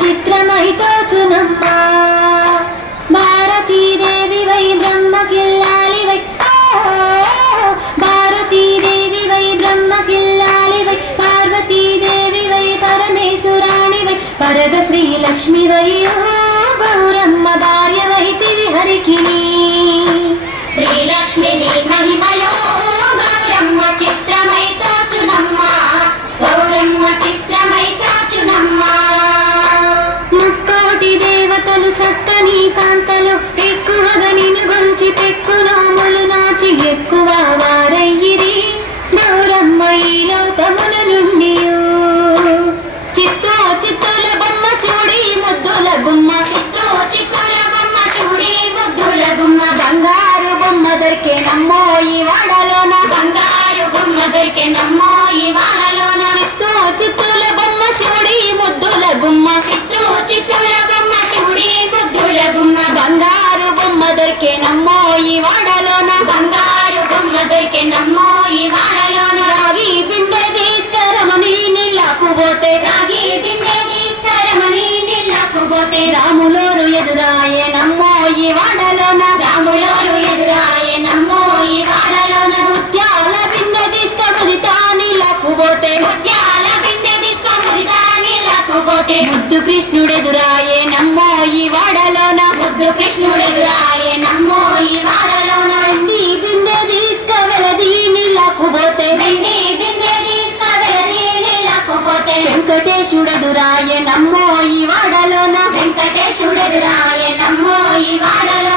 చిత్రమై తోచునమ్మా భారతీదేవి వై బ్రహ్మకిల్లాలి వై భారతీదేవి వై బ్రహ్మకిల్లాలి వై పార్వతీదేవి వై పరమేశ్వరాణి వై వరద శ్రీలక్ష్మి వై గౌరమ్మ భార్య వైతివి హరికి శ్రీలక్ష్మి నీ మహిమలో గౌరమ్మ చిత్రమై తోచునమ్మా గౌరమ్మ చిత్రమై తోచునమ్మా ముక్కోటి దేవతలు సత్తని కాంతలు ఎక్కువగా నిన్ను గొంచి పెక్కు నోములు నాచి ఎక్కువ వారయ్యిరి గౌరమ్మ ఈ లోకముల నుండి చిత్తూ చిత్తుల బొమ్మ చూడి ముద్దుల గుమ్మ చిత్తూ చిత్తుల బొమ్మ చూడి ముద్దుల గుమ్మ బంగారు బొమ్మ దొరికే నమ్మో ఈ వాడలోన బంగారు బొమ్మ దొరికే నమ్మో ఈ వాడలోన చిత్తూ చిత్తుల బొమ్మ చూడి ముద్దుల గుమ్మ చిత్తూ చిత్తుల బొమ్మ చూడి ముద్దుల గుమ్మ బంగారు బొమ్మ దొరికే నమ్మో ఈ వాడలోన బంగారు బొమ్మ దొరికే నమ్మో ఈ వాడలోన రాగి బిందె తీసుకరమని నీళ్ళకు పోతే రాగి బిందె తీసుకరమని నీళ్ళకు పోతే రాములోరు ఎదురాయే నమ్మో ఈ వాడలోన రాములోరు ఎదురాయే నమ్మో ఈ వాడలోన ముత్యాల బిందె తీసుకముదితా నీళ్ళకు పోతే ముత్యాల బిందె తీసుకముదితా నీళ్ళకు పోతే ముద్దు కృష్ణుడెదురాయే నమ్మో ఈ వాడలోన ముద్దు కృష్ణుడెదురాయే నమ్మో ఈ వాడలోన వెండి బిందె తీసుకవెలది నీళ్ళకు పోతే వెండి బిందె తీసుకవెలది నీళ్ళకు పోతే వెంకటేశుడెదురాయే నమ్మో ఈ వాడలోన వెంకటేశుడెదురాయే నమ్మో ఈ వాడలో